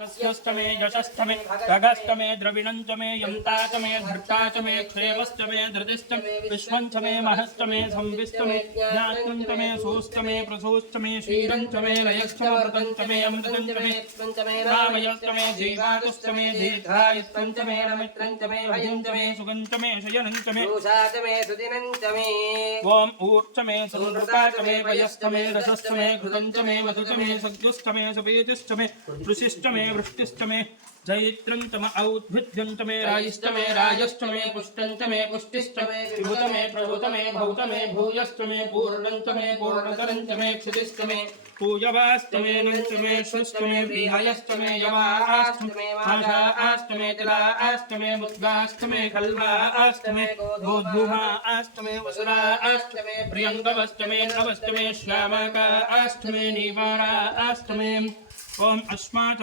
तस्यष्टमे यशष्टमे खगष्टमे द्रविणञ्चमे यन्ताचमे धर्ताचमे क्षेमश्चमे धृतिश्चमे विश्वञ्चमे महश्चमे संविष्टमे ज्ञातुञ्चमे सोष्टमे प्रसोष्टमे क्षीरञ्चमे लयश्चमे व्रतञ्चमे अमृतञ्चमे रामयश्चमे जीवातुश्चमे दीर्घायुष्टञ्चमे नमित्रञ्चमे भयञ्चमे सुगञ्चमे शयनञ्चमे दोषाचमे सुदिनञ्चमे ओम ऊर्चमे संवृताचमे वयश्चमे रसश्चमे घृतञ्चमे मधुचमे सद्युष्टमे सपेतिश्चमे ऋषिश्चमे वृष्टिश्चमे जैत्रञ्चमे औद्भिद्यञ्चमे रायश्चमे राजश्चमे पुष्टञ्चमे पुष्टिश्चमे विभुतमे प्रभुतमे भौतमे भूयश्चमे पूर्णञ्चमे पूर्णतरञ्चमे क्षितिश्चमे पूयवाश्चमे नञ्चमे शुष्चमे व्रीहयश्चमे यवाश्चमे वाजाश्चमे तिलाश्चमे मुद्गाश्चमे खल्वाश्चमे गोधूमाश्चमे वसुराश्चमे प्रियङ्गवश्चमे नवश्चमे श्यामकाश्चमे नीवाराश्चमे ओम अस्मात्